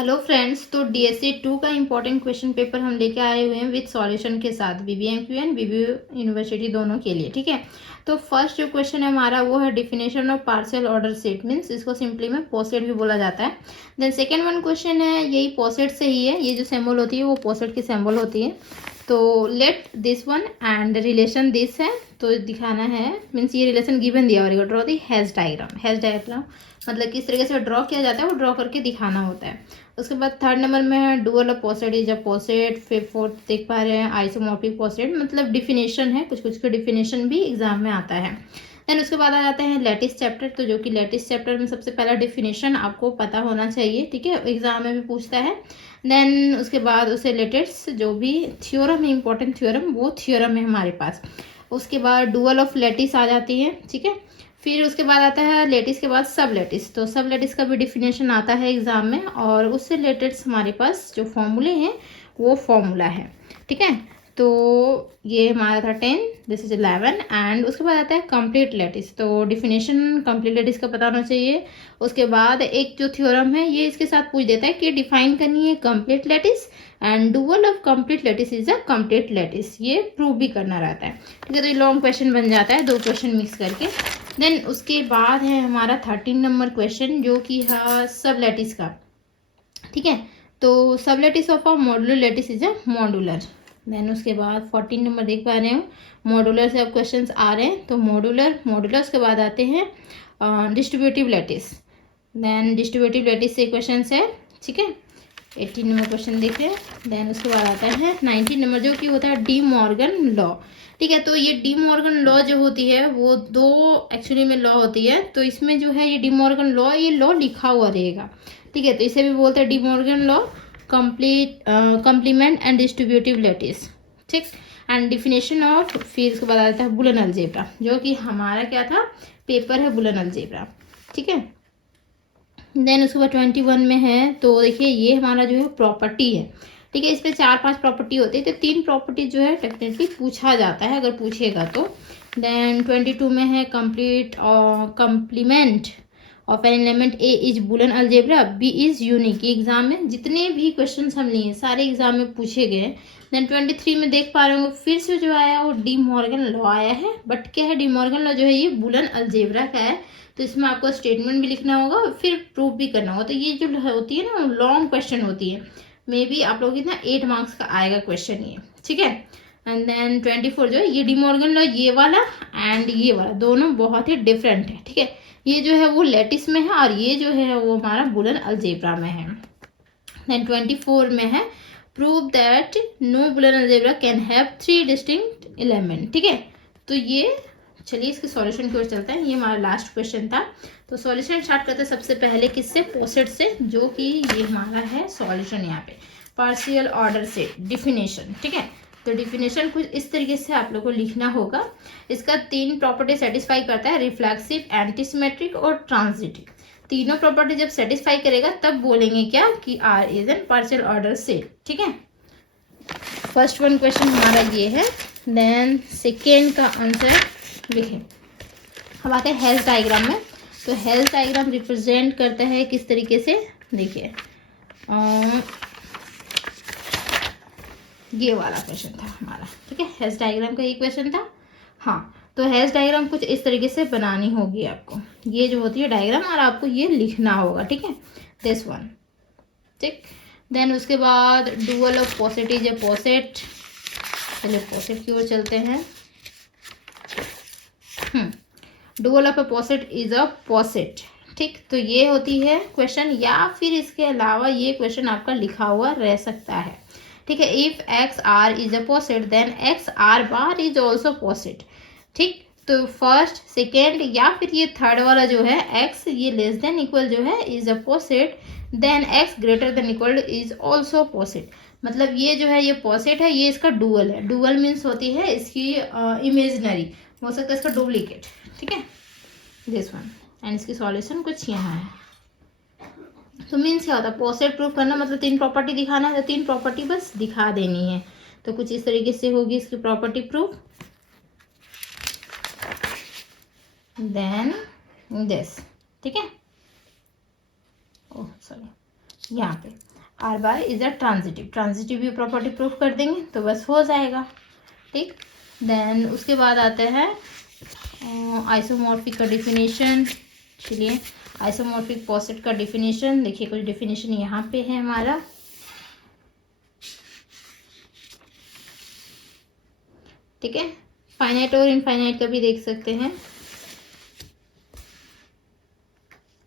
Hello friends, तो DSC 2 का important question paper हम लेके आए हुए हैं विद सॉल्यूशन के साथ बीबीएमक्यू एंड बीबीयू यूनिवर्सिटी दोनों के लिए। ठीक है, तो फर्स्ट जो क्वेश्चन है हमारा वो है definition of partial order set, means इसको सिंपली में पोसेट भी बोला जाता है। देन सेकेंड वन क्वेश्चन है यही पोसेट से ही है, ये जो सिंबल होती है वो पोसेट की सिंबल होती है। तो let this one and relation this है, तो दिखाना है, मीन्स ये रिलेशन गिवन दिया और draw the has diagram. Has diagram मतलब किस तरीके से ड्रॉ किया जाता है वो ड्रॉ करके दिखाना होता है। उसके बाद थर्ड नंबर में है dual of poset is a पोसेट। फिर फोर्थ देख पा रहे हैं आइसोमॉर्फिक पोसेट, मतलब डिफिनेशन है, कुछ कुछ का डिफिनेशन भी एग्जाम में आता है। देन उसके बाद आ जाते हैं लेटिस चैप्टर, तो जो कि लेटिस चैप्टर में सबसे पहला डिफिनेशन आपको पता होना चाहिए। ठीक है, एग्जाम में भी पूछता है। देन उसके बाद उससे रिलेटेड जो भी थ्योरम है, इंपॉर्टेंट थ्योरम, वो थ्योरम है हमारे पास। उसके बाद डुअल ऑफ लेटिस आ जाती है। ठीक है, फिर उसके बाद आता है लेटिस के बाद सब लेटिस, तो सब लेटिस का भी डिफिनेशन आता है एग्जाम में, और उससे रिलेटेड हमारे पास जो फॉर्मूले हैं वो फॉर्मूला है। ठीक है, तो ये हमारा था 10, दिस इज 11। एंड उसके बाद आता है कंप्लीट लेटिस, तो डिफिनेशन कंप्लीट लेटिस का पता होना चाहिए। उसके बाद एक जो थ्योरम है ये इसके साथ पूछ देता है कि डिफाइन करनी है complete lattice, and dual of complete lattice is a complete lattice, ये प्रूव भी करना रहता है। ठीक है, तो ये लॉन्ग क्वेश्चन बन जाता है, 2 क्वेश्चन मिक्स करके। देन उसके बाद है हमारा 13 नंबर क्वेश्चन जो कि है सब लेटिस का। ठीक है, तो sublattice of a modular lattice is a modular. Then उसके बाद 14 नंबर देख पा रहे हो, मॉड्यूलर से अब क्वेश्चन आ रहे हैं, तो मॉड्यूलर के बाद आते हैं distributive lattice. Then distributive lattice से क्वेश्चन है। ठीक है, 18 नंबर क्वेश्चन देख रहे हैं। देन उसके बाद आता है 19 नंबर जो कि होता है डी मॉर्गन लॉ। ठीक है, तो ये डी मॉर्गन लॉ जो होती है वो 2 एक्चुअली में लॉ होती है, तो इसमें जो है ये डी मॉर्गन लॉ, ये लॉ लिखा हुआ रहेगा। ठीक है, तो इसे भी बोलते हैं De Morgan law, complement and distributive lattice. ठीक, एंड डिफिनेशन ऑफ, फिर उसके बाद आता है बुलन अलजेब्रा, जो कि हमारा क्या था, पेपर है बुलन अलजेब्रा। ठीक है, देन उसके बाद 21 में है, तो देखिए ये हमारा जो है प्रॉपर्टी है। ठीक है, इस पर 4-5 प्रॉपर्टी होती है, तो 3 प्रॉपर्टी जो है डेफिनेटली पूछा जाता है अगर पूछेगा तो। देन 22 में है complete complement of an element A is Boolean algebra, B is unique. Exam में जितने भी क्वेश्चन हम लिए सारे एग्जाम में पूछे गए। देन 23 में देख पा रहे होंगे फिर से जो आया वो डी मॉर्गन लॉ आया है, बट क्या है, डी मॉर्गन लॉ जो है ये बुलन अलजेब्रा का है, तो इसमें आपको स्टेटमेंट भी लिखना होगा फिर प्रूफ भी करना होगा। तो ये जो होती है ना लॉन्ग क्वेश्चन होती है, मे बी आप लोग कितना 8 मार्क्स का आएगा क्वेश्चन ये। ठीक है, एंड देन 24 जो है ये डी मॉर्गन लॉ, ये वाला एंड ये वाला दोनों बहुत ही डिफरेंट है। ठीक है, ये जो है वो लेटिस में है और ये जो है वो हमारा बुलन अलजेब्रा में है। देन 24 में है prove that no Boolean algebra can have 3 distinct element. ठीक है, तो ये चलिए इसके सॉल्यूशन की ओर चलते हैं, ये हमारा लास्ट क्वेश्चन था। तो सॉल्यूशन स्टार्ट करते हैं सबसे पहले किससे, पोसेट से, जो कि ये हमारा है सॉल्यूशन यहाँ पे पार्शियल ऑर्डर सेट डिफिनेशन। ठीक है, तो डिफिनेशन कुछ इस तरीके से आप लोग को लिखना होगा। इसका 3 प्रॉपर्टी सेटिस्फाई करता है, रिफ्लेक्सिव, एंटीसिमेट्रिक और ट्रांजिटिव। तीनों प्रॉपर्टी जब सेटिस्फाई करेगा तब बोलेंगे क्या कि R is an partial order set. ठीक है, फर्स्ट वन क्वेश्चन हमारा ये है। देन सेकेंड का आंसर लिखें। अब आते हैं हेल्थ डायग्राम में, तो हेल्थ डायग्राम रिप्रेजेंट करता है किस तरीके से, देखिए ये वाला क्वेश्चन था हमारा। ठीक है, हेल्थ डायग्राम का ये क्वेश्चन था। हाँ, तो हेल्थ डायग्राम कुछ इस तरीके से बनानी होगी आपको, ये जो होती है डायग्राम, और आपको ये लिखना होगा। ठीक है, दिस वन। ठीक, देन उसके बाद dual of poset is a poset. चलिए पोसेट की ओर चलते हैं। Dual of a poset is a poset. ठीक, तो ये होती है क्वेश्चन, या फिर इसके अलावा ये क्वेश्चन आपका लिखा हुआ रह सकता है। ठीक है, if X R is a poset then X R bar is also poset. ठीक, तो फर्स्ट सेकेंड या फिर ये थर्ड वाला जो है एक्स ये लेस देन इक्वल जो है is a poset, then X greater than equal is also poset. मतलब ये जो है ये पोसेट है, ये इसका डुअल है। डुअल मीन्स होती है इसकी इमेजनरी, हो सकता है इसका डुप्लीकेट। ठीक है, दिस वन, एंड इसकी सॉल्यूशन कुछ यहाँ है। तो मीन्स क्या होता है, पोसेट प्रूफ करना मतलब 3 प्रॉपर्टी दिखाना है, तो 3 प्रॉपर्टी बस दिखा देनी है। तो कुछ इस तरीके से होगी इसकी प्रॉपर्टी प्रूफ। Then this. ठीक है, ओह सॉरी, यहाँ पे are bar is a transitive, transitive भी प्रॉपर्टी प्रूफ कर देंगे तो बस हो जाएगा, ठीक। देन उसके बाद आते हैं आइसोमॉर्फिक का डिफिनेशन। चलिए आइसोमॉर्फिक पॉसेट का डिफिनेशन देखिए, कुछ डिफिनेशन यहाँ पे है हमारा, ठीक है। फाइनाइट और इनफाइनाइट का भी देख सकते हैं,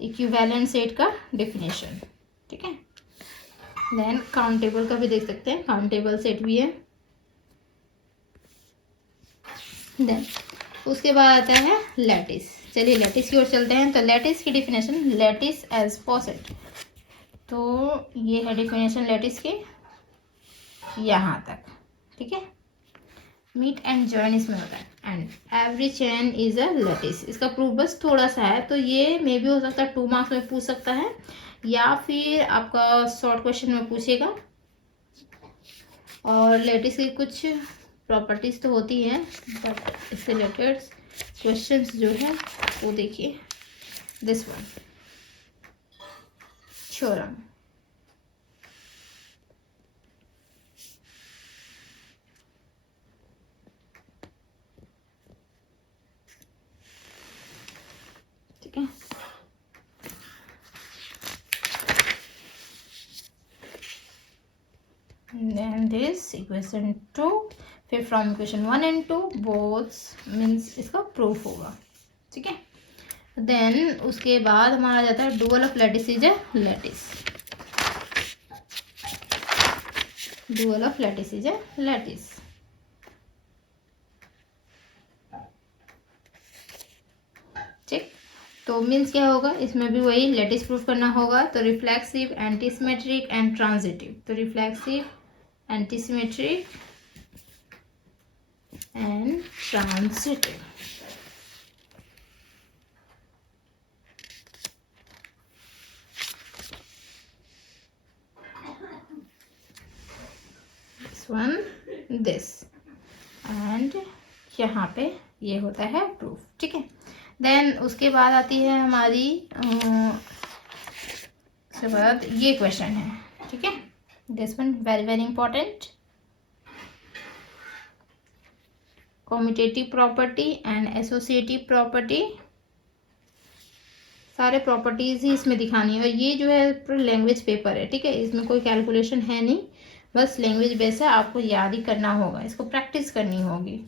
इक्विवेलेंट सेट का डिफिनेशन, ठीक है। देन काउंटेबल का भी देख सकते हैं, काउंटेबल सेट भी है। देन उसके बाद आता है लैटिस। चलिए लैटिस की ओर चलते हैं। तो लैटिस की डिफिनेशन, लैटिस एज पॉसेट, तो ये है डिफिनेशन लैटिस के यहाँ तक, ठीक है। मीट एंड जॉइन इसमें होता है, and every chain is a lattice. इसका प्रूफ बस थोड़ा सा है, तो ये मे भी हो सकता है 2 मार्क्स में पूछ सकता है, या फिर आपका शॉर्ट क्वेश्चन में पूछेगा। और लैटिस की कुछ प्रॉपर्टीज तो होती हैं, बट इससे रिलेटेड क्वेश्चंस जो है वो देखिए, दिस वन थ्योरम, ठीक है। Then this equation 2, फिर from equation 1 and 2 both means इसका प्रूफ होगा, ठीक है। देन उसके बाद हमारा जाता है dual of lattice is A lattice, dual of lattice is A lattice, ठीक। तो मीन्स क्या होगा, इसमें भी वही लैटिस प्रूफ करना होगा। तो रिफ्लेक्सिव, एंटीसिमेट्रिक एंड ट्रांजिटिव, तो reflexive, antisymmetric and transitive, this one, this, and यहाँ पे ये होता है प्रूफ, ठीक है। देन उसके बाद आती है हमारी उसके बाद ये क्वेश्चन है, ठीक है। This one very very important, commutative property and associative property, सारे प्रॉपर्टीज ही इसमें दिखानी है। और ये जो है लैंग्वेज पेपर है, ठीक है, इसमें कोई कैलकुलेशन है नहीं, बस लैंग्वेज बेस है, आपको याद ही करना होगा, इसको प्रैक्टिस करनी होगी।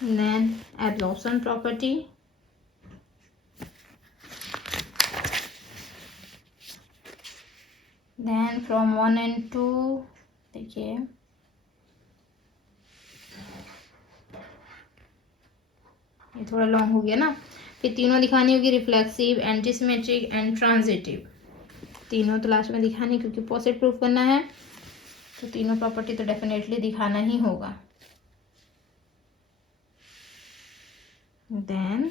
Then absorption property, then from 1 and 2 देखिए, ये थोड़ा लॉन्ग हो गया ना। फिर तीनों दिखानी होगी, रिफ्लेक्सिव, एंटीसिमेट्रिक एंड ट्रांजिटिव, तीनों तो लास्ट में दिखानी, क्योंकि पॉजिटिव प्रूफ करना है तो तीनों प्रॉपर्टी तो डेफिनेटली दिखाना ही होगा। देन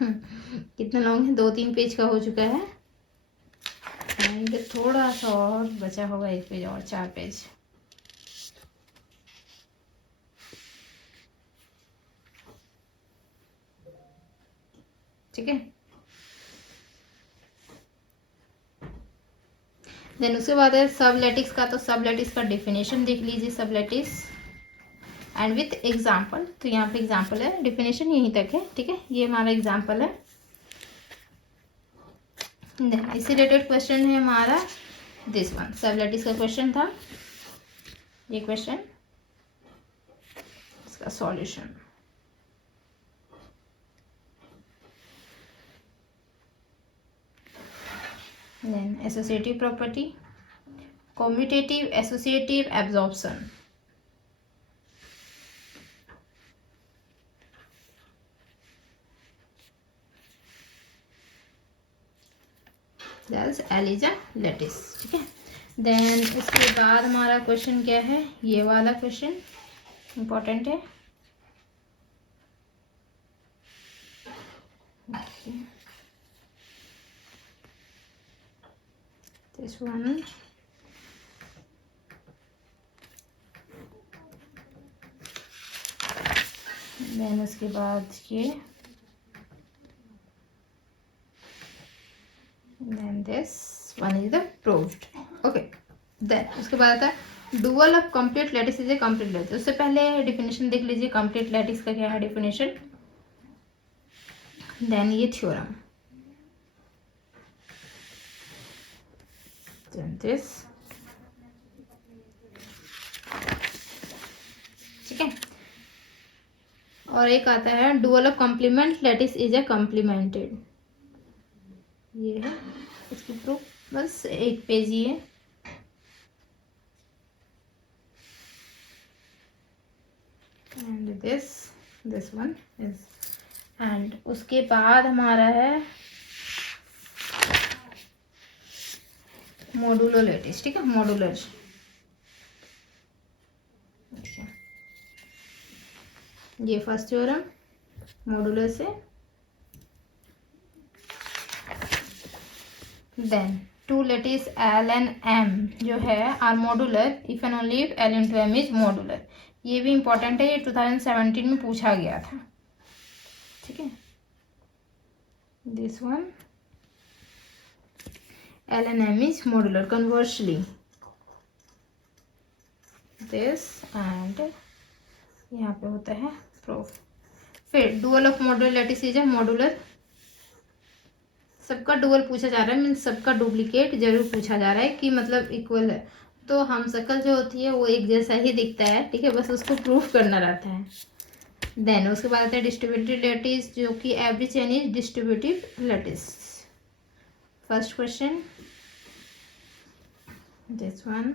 कितना लॉन्ग है, 2-3 पेज का हो चुका है, थोड़ा सा और बचा होगा, 1 पेज और, 4 पेज, ठीक है। देन उसके बाद है सब लैटिस का। तो सब लैटिस का डेफिनेशन देख लीजिए, सब लैटिस एंड विथ एग्जाम्पल। तो यहाँ पे एग्जाम्पल है, डेफिनेशन यहीं तक है, ठीक है, ये हमारा एग्जाम्पल है। देन इससे रिलेटेड क्वेश्चन है हमारा दिस वन, सब लैटिस का क्वेश्चन था ये क्वेश्चन, इसका solution. Then associative property, commutative, associative, absorption. That's L is a lattice, ठीक है। देन इसके बाद हमारा क्वेश्चन क्या है, ये वाला क्वेश्चन इम्पोर्टेंट है, this one, देन उसके बाद ये, then this one is the proved. Okay, then उसके बाद आता है dual of complete lattice is a complete lattice. उससे पहले डेफिनेशन देख लीजिए कंप्लीट लैटिस का क्या है डेफिनेशन, देन ये थ्योरम, देन दिस, ठीक है। और एक आता है dual of complement lattice is a complemented, ये है इसकी प्रूफ, बस एक पेज ही है। And this one is, and उसके बाद हमारा है मॉडुलो लैटिस, ठीक है, मॉडुलर। ये फर्स्ट थ्योरम मॉडुलर से, then two lattice L and M जो है are modular if and only if L into M is modular. ये भी इंपॉर्टेंट है, ये 2017 में पूछा गया था, ठीक है। This one L and M is modular, conversely this, and यहाँ पे होता है प्रूफ। फिर dual of modular lattice is a modular, सबका डुअल पूछा जा रहा है, मीन्स सबका डुप्लीकेट जरूर पूछा जा रहा है कि मतलब इक्वल है, तो हम शक्ल जो होती है वो एक जैसा ही दिखता है, ठीक है, बस उसको प्रूफ करना रहता है। देन उसके बाद आता है डिस्ट्रीब्यूटिव लैटिस, जो कि every chain is distributive lattice. First question this one,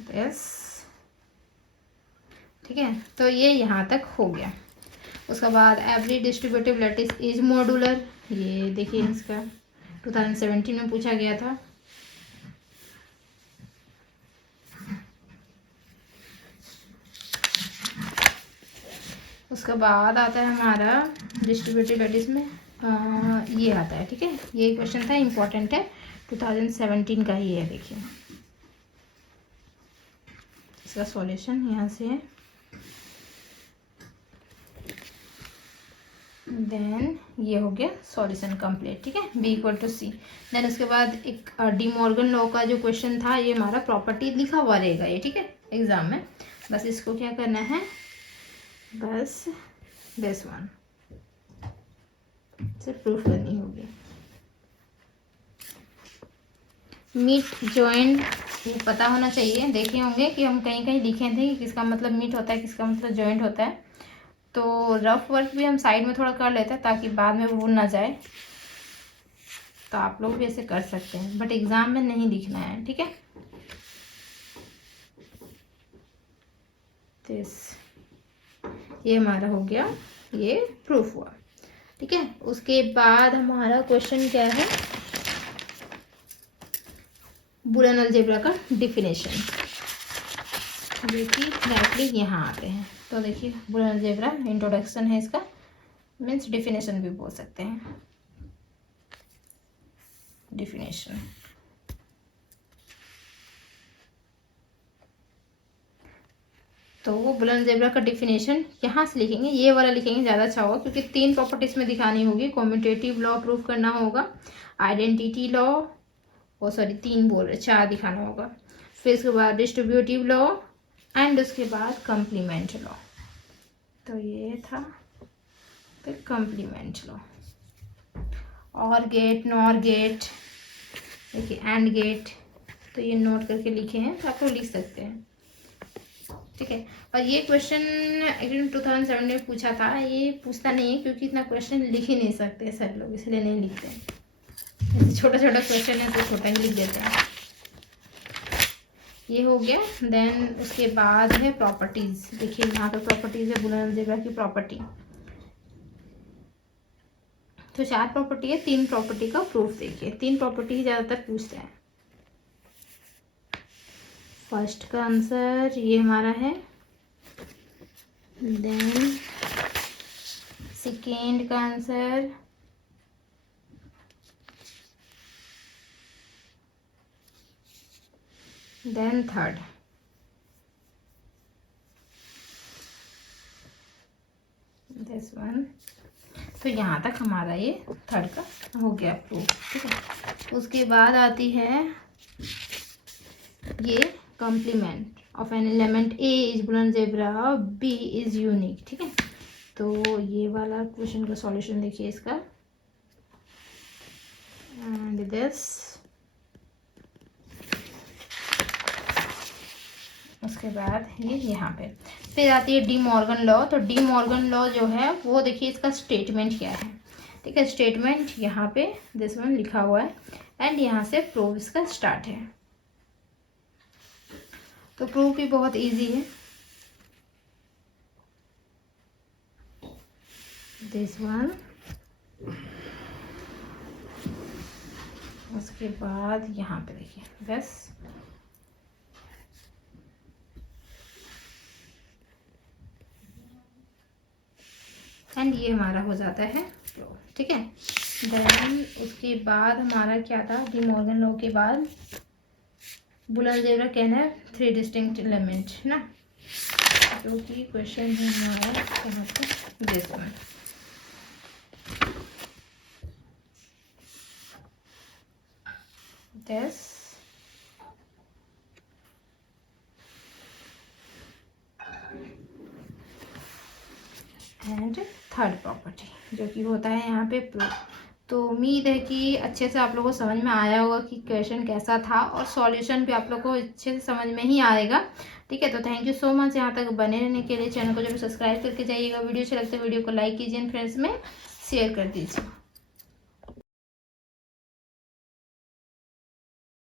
this, ठीक है। तो ये यहाँ तक हो गया। उसके बाद every distributive lattice is modular, ये देखिए इसका 2017 में पूछा गया था। उसके बाद आता है हमारा डिस्ट्रीब्यूटिव लैटिस में ये आता है, ठीक है, ये क्वेश्चन था, इम्पोर्टेंट है, 2017 का ही है। देखिए इसका सॉल्यूशन यहाँ से है, देन ये हो गया सॉल्यूशन कंप्लीट, ठीक है, b equal to c. Then उसके बाद एक डी मॉर्गन लॉ का जो क्वेश्चन था, ये हमारा प्रॉपर्टी लिखा हुआ रहेगा ये, ठीक है, एग्जाम में। बस इसको क्या करना है, बस दिस वन से प्रूफ करनी होगी। मीट जॉइंट ये पता होना चाहिए, देखे होंगे कि हम कहीं कहीं लिखे थे कि किसका मतलब मीट होता है, किसका मतलब जॉइंट होता है। तो रफ वर्क भी हम साइड में थोड़ा कर लेते हैं ताकि बाद में भूल ना जाए, तो आप लोग भी ऐसे कर सकते हैं, बट एग्जाम में नहीं लिखना है, ठीक है। ये हमारा हो गया, ये प्रूफ हुआ, ठीक है। उसके बाद हमारा क्वेश्चन क्या है, बूलियन अलजेब्रा का डिफिनेशन। देखिए डायरेक्टली यहाँ आते हैं, तो देखिए बूलियन अलजेब्रा इंट्रोडक्शन है इसका, मीन्स डिफिनेशन भी बोल सकते हैं, डिफिनेशन। तो वो बूलियन अलजेब्रा का डिफिनेशन यहाँ से लिखेंगे, ये वाला लिखेंगे ज़्यादा अच्छा होगा, क्योंकि 3 प्रॉपर्टीज में दिखानी होगी, कॉम्यूटेटिव लॉ प्रूफ करना होगा, आइडेंटिटी लॉ, वो सॉरी 3 बोल रहे 4 दिखाना होगा, फिर उसके बाद डिस्ट्रीब्यूटिव लॉ, एंड उसके बाद कंप्लीमेंट लॉ। तो ये था फिर कंप्लीमेंट लॉ। और गेट, नॉर गेट, देखिए एंड गेट, तो ये नोट करके लिखे हैं, तो आप लोग लिख सकते हैं, ठीक है। और ये क्वेश्चन एक्चुअली 2007 में पूछा था, ये पूछता नहीं है क्योंकि इतना क्वेश्चन लिख ही नहीं सकते सर लोग, इसलिए नहीं लिखते हैं, ऐसे छोटा छोटा क्वेश्चन है तो छोटा ही लिख देते हैं। ये हो गया। देन उसके बाद है प्रॉपर्टीज, देखिए यहाँ पे प्रॉपर्टीज है बूलियन अलजेब्रा की प्रॉपर्टी, तो 4 प्रॉपर्टी है, 3 प्रॉपर्टी का प्रूफ देखिए, 3 प्रॉपर्टी ही ज़्यादातर पूछते हैं। फर्स्ट का आंसर ये हमारा है, देन सेकेंड का answer then third, this one. तो यहाँ तक हमारा ये थर्ड का हो गया प्रूफ, ठीक है। उसके बाद आती है ये complement of an element A is Boolean algebra, b is unique, ठीक है। तो ये वाला क्वेश्चन का सॉल्यूशन देखिए इसका, एंड दिस। उसके बाद ये यहाँ पे फिर आती है डी मॉर्गन लॉ। तो डी मॉर्गन लॉ जो है वो देखिए इसका स्टेटमेंट क्या है, ठीक है। स्टेटमेंट यहाँ पे दिस वन लिखा हुआ है, एंड यहाँ से प्रूफ इसका स्टार्ट है। तो प्रूफ भी बहुत इजी है, दिस वन। उसके बाद यहाँ पे देखिए बस, एंड ये हमारा हो जाता है प्रूफ, ठीक है। देन उसके बाद हमारा क्या था, डी मॉर्गन लॉ के बाद बुलंद ज़ेब्रा कहना है 3 डिस्टिंक्ट एलिमेंट है ना, जो कि क्वेश्चन है हमारा यहाँ पे this one. This and third property जो कि होता है यहाँ पे प्रूफ। तो उम्मीद है कि अच्छे से आप लोगों को समझ में आया होगा कि क्वेश्चन कैसा था, और सॉल्यूशन भी आप लोगों को अच्छे से समझ में ही आएगा, ठीक है। तो थैंक यू सो मच यहाँ तक बने रहने के लिए। चैनल को जरूर सब्सक्राइब करके जाइएगा। वीडियो अच्छे लगते वीडियो को लाइक कीजिए, फ्रेंड्स में शेयर कर दीजिए।